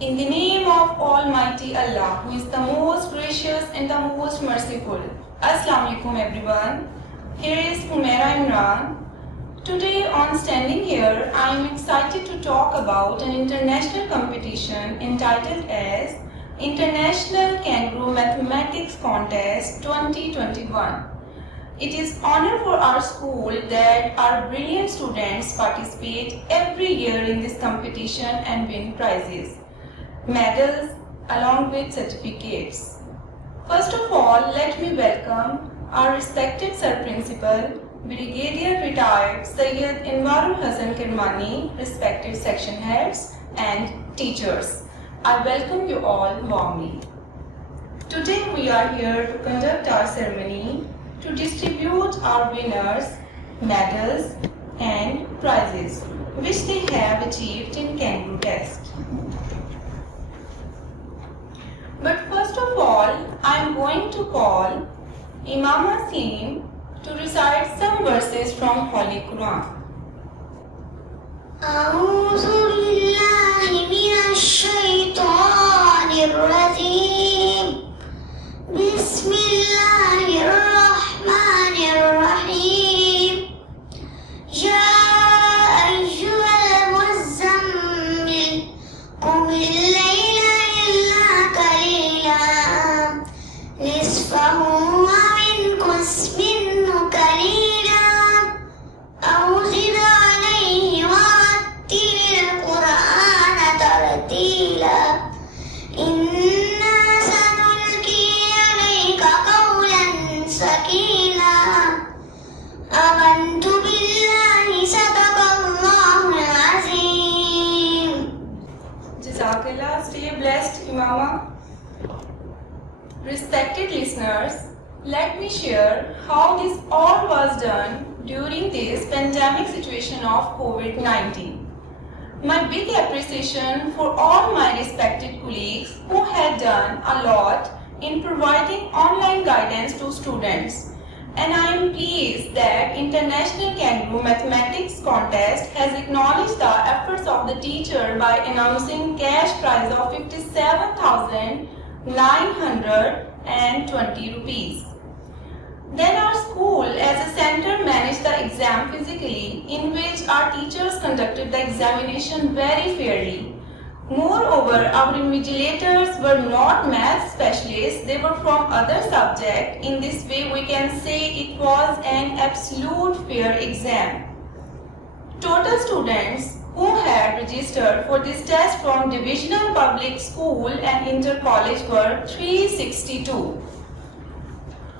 In the name of Almighty Allah, who is the most gracious and the most merciful. Assalamu alaikum everyone. Here is Humaira Imran. Today on Standing Here, I am excited to talk about an international competition entitled as International Kangaroo Mathematics Contest 2021. It is honor for our school that our brilliant students participate every year in this competition and win prizes, medals along with certificates. First of all, let me welcome our respected Sir Principal, Brigadier Retired Sayyid Inwarul Hasan Kirmani, respected section heads and teachers. I welcome you all warmly. Today we are here to conduct our ceremony to distribute our winners, medals and prizes which they have achieved in Kangaroo Test. But first of all, I am going to call Imam Aslim to recite some verses from Holy Quran. أعوذ بالله من الشيطان الرجيم بسم الله الرحمن الرحيم يا أيها المزمل قم الليل إلا قليلا نصفه وانقص منه قليلا أو زد عليه ورتل القرآن ترتيلا إنا سنلقي عليك قولا ثقيلا آمنت بالله صدق الله العظيم. Jazakallah, stay blessed, Imama. Respected listeners, let me share how this all was done during this pandemic situation of COVID-19. My big appreciation for all my respected colleagues who had done a lot in providing online guidance to students. And I am pleased that International Kangaroo Mathematics Contest has acknowledged the efforts of the teacher by announcing cash prize of 57,920 rupees. Then our school as a center managed the exam physically, in which our teachers conducted the examination very fairly. Moreover, our invigilators were not math specialists, they were from other subjects. In this way, we can say it was an absolute fair exam. Total students who had registered for this test from Divisional Public School and Inter-College were 362.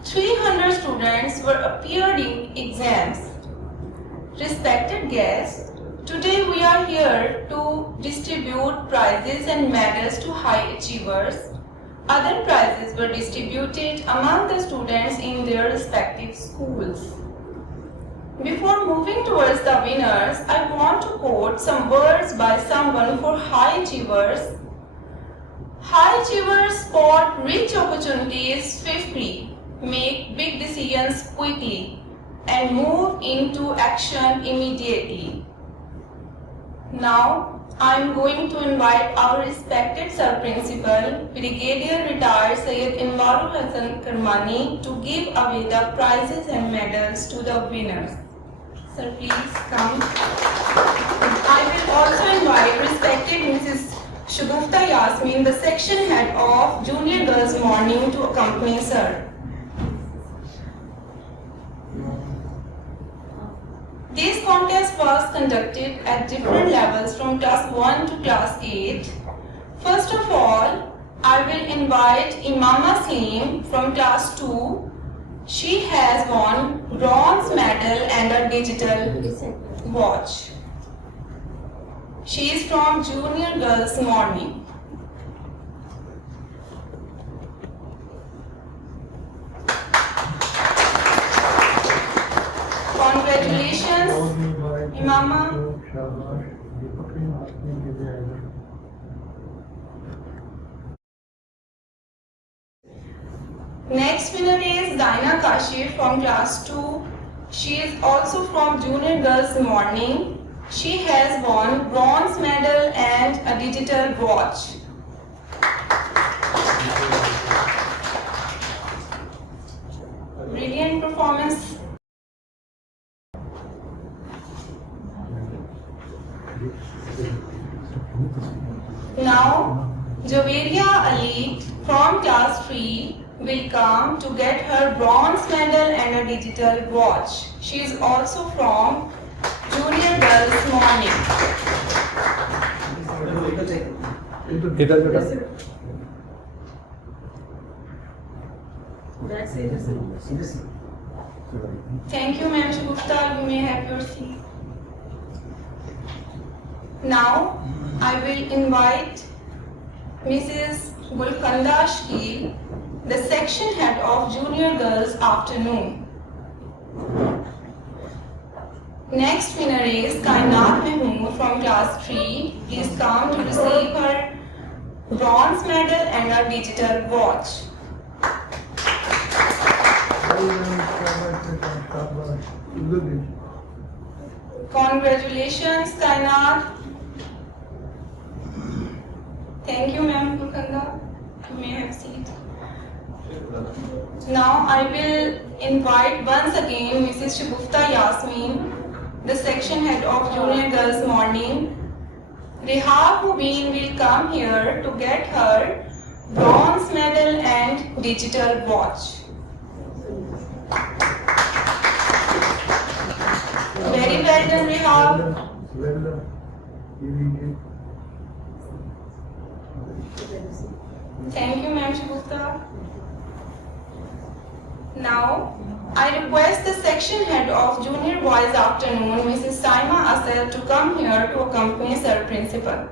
300 students were appeared in exams. Respected guests, today we are here to distribute prizes and medals to high achievers. Other prizes were distributed among the students in their respective schools. Before moving towards the winners, I want to quote some words by someone for high achievers. High achievers spot rich opportunities swiftly, make big decisions quickly, and move into action immediately. Now, I am going to invite our respected Sir Principal, Brigadier Retired Sayyid Inwarul Hasan Kirmani to give away the prizes and medals to the winners. Sir, please come. I will also invite respected Mrs. Shagufta Yasmin, the section head of Junior Girls Morning, to accompany Sir. This contest was conducted at different levels from class 1 to class 8. First of all, I will invite Imam Aslim from class 2. She has won bronze medal and a digital watch. She is from Junior Girls Morning. Congratulations, Imama. Next winner is Daina Kashif from class 2. She is also from Junior Girls Morning. She has won bronze medal and a digital watch. Brilliant performance. Now, Javeria Ali from class 3 will come to get her bronze medal and a digital watch. She is also from Junior Girls Morning. Thank you, Ma'am Shagufta. You may have your seat. Now, I will invite Mrs. Gulkanda Shkil, the section head of Junior Girls Afternoon. Next winner is Kainat Mahmood from class 3. Please come to receive her bronze medal and a digital watch. Congratulations, Kainat. Thank you, Ma'am Gulkanda. You may have a seat. Now I will invite once again Mrs. Shagufta Yasmin, the section head of Junior Girls Morning. Reha Mubin will come here to get her bronze medal and digital watch. Very well done, Reha. Thank you, Ma'am Shagufta. Now, I request the section head of Junior Boys Afternoon, Mrs. Saima Asad, to come here to accompany Sir Principal.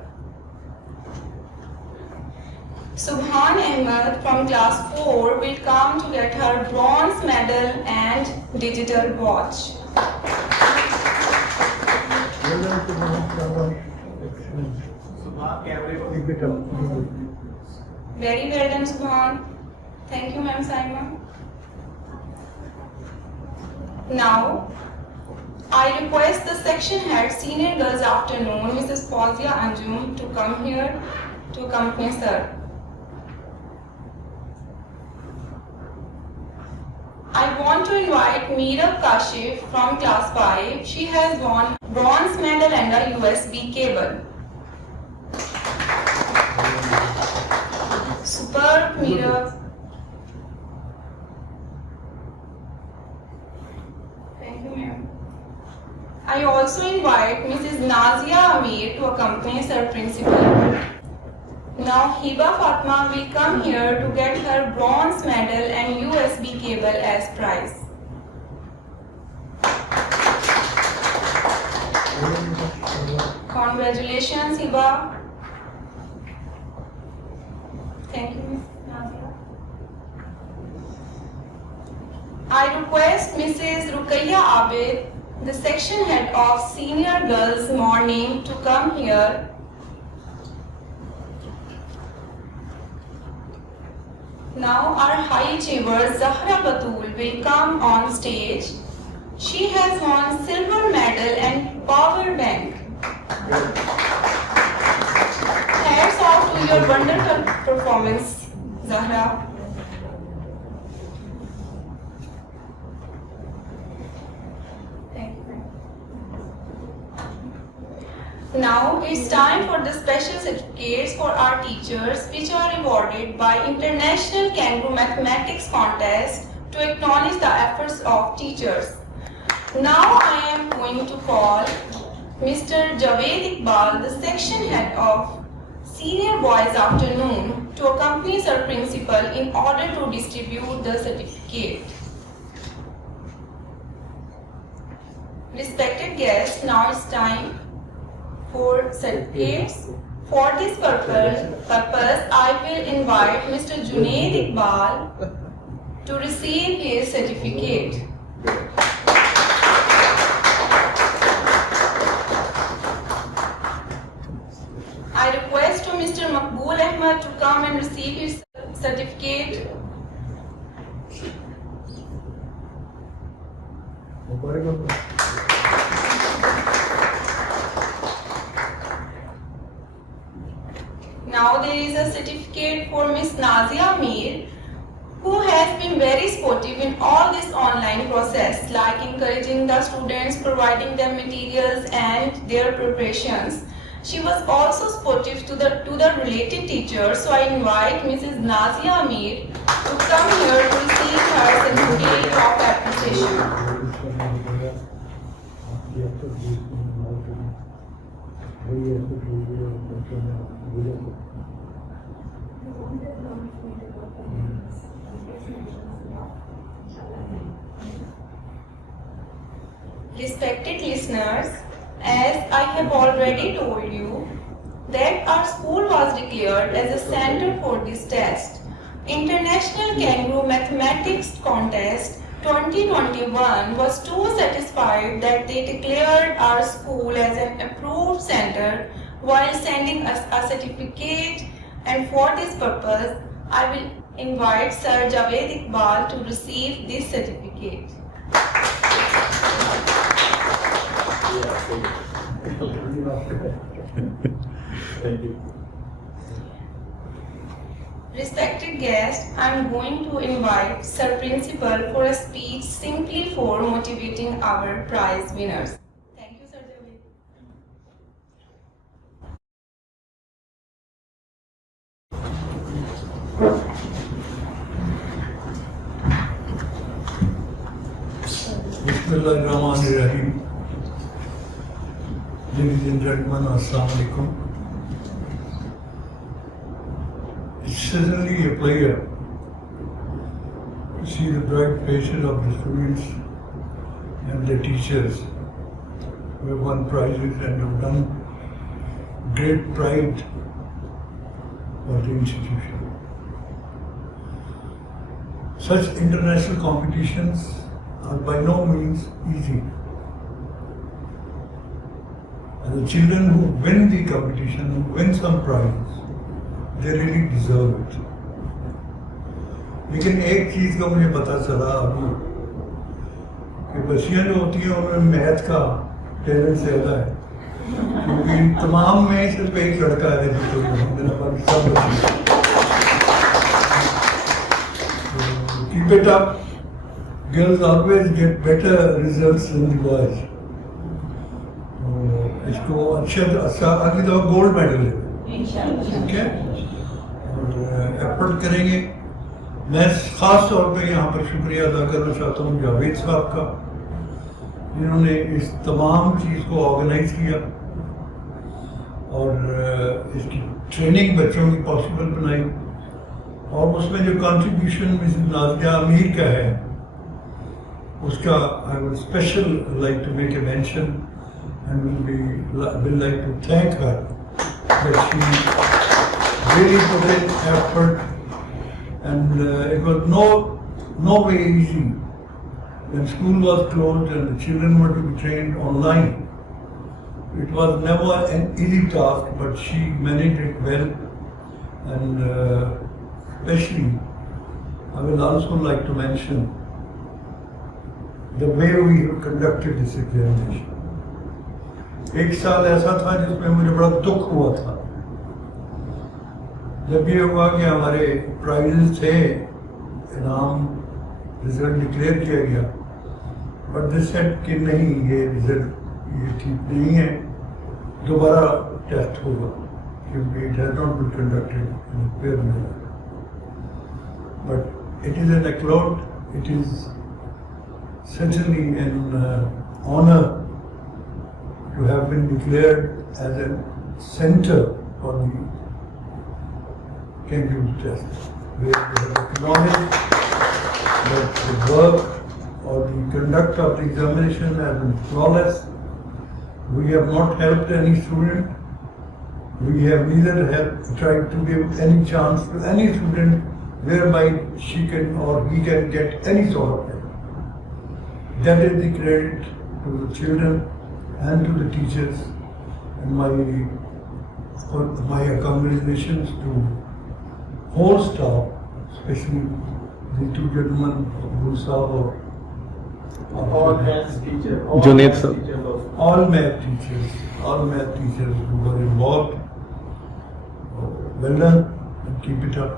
Subhan Ahmed from class 4 will come to get her bronze medal and digital watch. Very well done, Subhan. Thank you, Ma'am Saima. Now, I request the section head, Senior Girls Afternoon, Mrs. Fawzia Anjum, to come here to accompany Sir. I want to invite Meera Kashif from class 5. She has won bronze medal and a USB cable. Superb, Meera. Thank you, ma'am. I also invite Mrs. Nazia Amir to accompany Sir Principal. Now Hiba Fatma will come here to get her bronze medal and USB cable as prize. Congratulations, Hiba. Thank you, Ms. Nazia. I request Mrs. Rukaiya Abid, the section head of Senior Girls Morning, to come here. Now our high achiever Zahra Batul will come on stage. She has won silver medal and power bank. Hats off to your wonderful performance, Zahra. Thank you. Now it's time for the special certificates for our teachers, which are awarded by International Kangaroo Mathematics Contest to acknowledge the efforts of teachers. Now I am going to call Mr. Javed Iqbal, the section head of Senior Boys Afternoon, to accompany Sir Principal in order to distribute the certificate. Respected guests, now it's time for certificates. For this purpose, I will invite Mr. Junaid Iqbal to receive his certificate. I request to Mr. Maqbool Ahmed to come and receive his certificate. Now there is a certificate certificate for Miss Nazia Mir, who has been very supportive in all this online process, like encouraging the students, providing them materials and their preparations. She was also supportive to the related teachers, so I invite Mrs. Nazia Mir to come here to receive her certificate of appreciation. Respected listeners, as I have already told you that our school was declared as a center for this test. International Kangaroo Mathematics Contest 2021 was too satisfied that they declared our school as an approved center while sending us a certificate, and for this purpose I will invite Sir Javed Iqbal to receive this certificate. Thank you. Respected guests, I am going to invite Sir Principal for a speech simply for motivating our prize winners. Thank you, Sir Javed. Bismillahirrahmanirrahim. Ladies and gentlemen, Assalamu alaikum. It's certainly a pleasure to see the bright faces of the students and the teachers who have won prizes and have done great pride for the institution. Such international competitions are by no means easy. And the children who win the competition, who win some prizes, they really deserve it. लेकिन एक चीज़ का मुझे पता चला अभी कि बच्चियाँ जो होती हैं उनमें मैथ का टैलेंट ज़्यादा है, क्योंकि तमाम में सिर्फ एक लड़का है जो सब बच्चे। Keep it up. Girls always get better results than the boys. इसको अच्छा अगली दफा गोल्ड मेडल है, ठीक है, और एफर्ट करेंगे। मैं ख़ास तौर पे यहाँ पर शुक्रिया अदा करना चाहता हूँ जावेद साहब का, जिन्होंने इस तमाम चीज़ को ऑर्गेनाइज किया और इसकी ट्रेनिंग बच्चों की पॉसिबल बनाई, और उसमें जो कंट्रीब्यूशन मिसेस नाज़िया मीर का है उसका I would special like to make a mention and will like to thank her that she really put in effort, and it was no way easy when school was closed and the children were to be trained online. It was never an easy task, but she managed it well, and especially I will also like to mention the way we have conducted this examination. एक साल ऐसा था जिसमें मुझे बड़ा दुख हुआ था जब ये हुआ कि हमारे प्राइजेस थे, इनाम, रिजल्ट डिक्लेयर किया गया, बट दिस सेड कि नहीं, ये रिजल्ट ये ठीक नहीं है, दोबारा टेस्ट होगा क्योंकि it has not been conducted in a fair manner. But it is an accolade, it is certainly an honor to have been declared as a center for the Kangaroo test, where we have acknowledged that the work or the conduct of the examination has been flawless. We have not helped any student. We have neither tried to give any chance to any student whereby she can or he can get any sort of help. That is the credit to the children and to the teachers, and my congratulations to whole staff, especially the two gentlemen, Guru Sahab or All maths teachers, Junaid sir. all math teachers who were involved. Well done. Keep it up.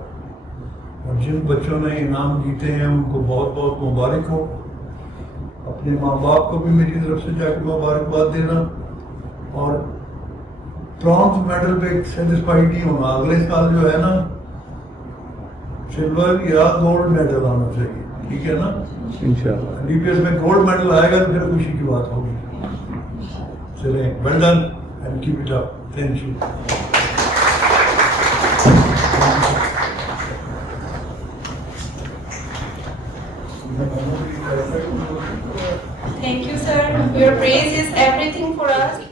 और जिन बच्चों ने इनाम जीते हैं उनको बहुत बहुत मुबारक हो। अपने माँ बाप को भी मेरी तरफ से जाकर मुबारकबाद देना। और ब्रॉन्ज मेडल पे सेटिस्फाइड नहीं होना, अगले साल जो है ना सिल्वर या गोल्ड मेडल आना चाहिए, ठीक है ना? इंशाल्लाह। डीपीएस में गोल्ड मेडल आएगा तो फिर खुशी की बात होगी। चले, well done and keep it up. Thank you. Thank you, sir. Your praise is everything for us.